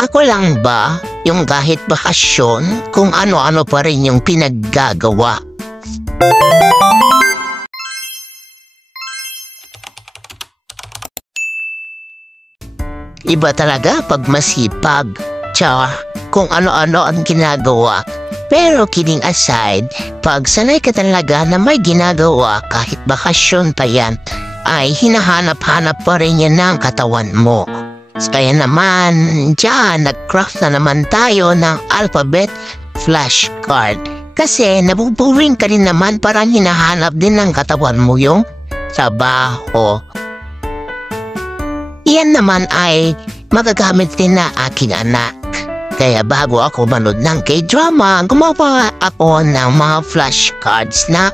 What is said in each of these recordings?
Ako lang ba yung kahit bakasyon kung ano-ano pa rin yung pinaggagawa? Iba talaga pag masipag, tsaka kung ano-ano ang ginagawa. Pero kidding aside, pag sanay ka talaga na may ginagawa kahit bakasyon pa yan, ay hinahanap-hanap pa rin yan ng katawan mo. Kaya naman, dyan, nag-craft na naman tayo ng alphabet flashcard. Kasi nabuburing ka rin naman, parang hinahanap din ng katawan mo yung trabaho. Iyan naman ay magagamit din na aking anak. Kaya bago ako manood ng K-drama, gumawa ako ng mga flashcards na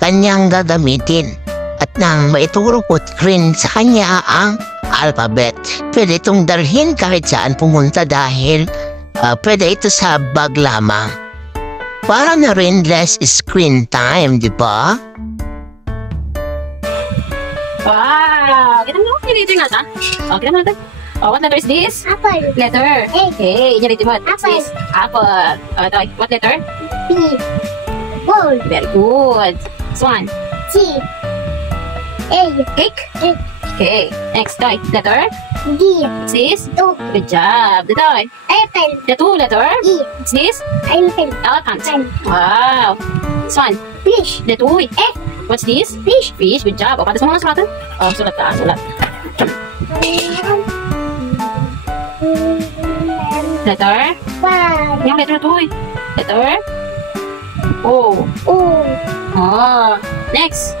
kanyang gagamitin. At nang maituro ko rin sa kanya ang alphabet. Pwede itong dalhin kahit saan pumunta dahil pwede ito sa bag lamang. Para na rin less screen time, di ba? Wow! Kita mo, nilito yung nasa? O, kita mo natin. Oh, what letter is this? Apple. Letter. A. Okay, nilito mo. What's Apple. this? Apple. Ito, what letter? B. Ball. Very good. This one. C. A. Cake. A. Okay, next toy. Letter? D. What's this? 2. Good job. The toy. Apple. The two letter? E. What's this? Elephant. Elephant. Pen. Wow. This one. Fish. The two. F. What's this? Fish. Fish. Good job. O, patas mo muna sulatan. Oh, sulat ka. Sulat. Letter? Y. Yung letter 2 Letter? O. O. Oh. Next.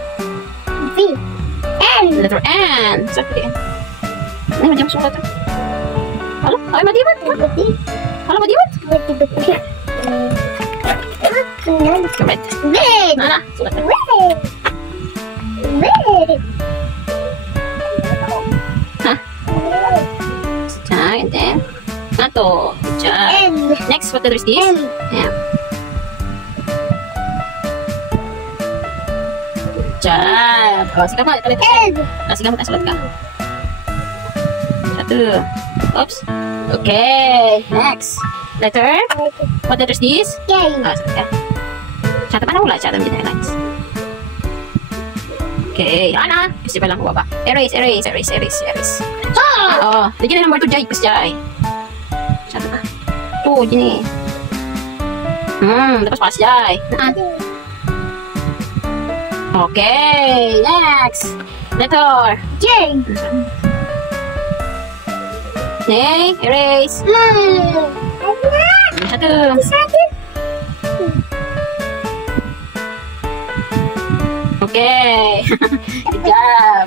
V. N. Letter N. Sa N. Ay, madiyam sulat. Ano? Ay, madibat. Buti. Ano, madibat? Buti. Kamit. Red. Ano? Sulat ka. Red. Red. Ha? And then, nato. Good job. N. Next, what letter is this? M. M. Good job. Oh, sikat mo. Ulit. N. Sikat mo. Sulat ka. Satu. Oops. Okay. Next. Letter? What letter is this? K. Ah, sulat ka. Siya pa na wala. Siya din lines. Okay. Ana. Kasi pa lang ba? Erase, erase, erase, erase, erase. Oo. Lagyan na number 2 Jai. Kasi Jai. Siya pa. 2. Gini. Tapos pas Jai. Okay. Next. Letter. J. Okay. Erase. Satu. Okay. Good job.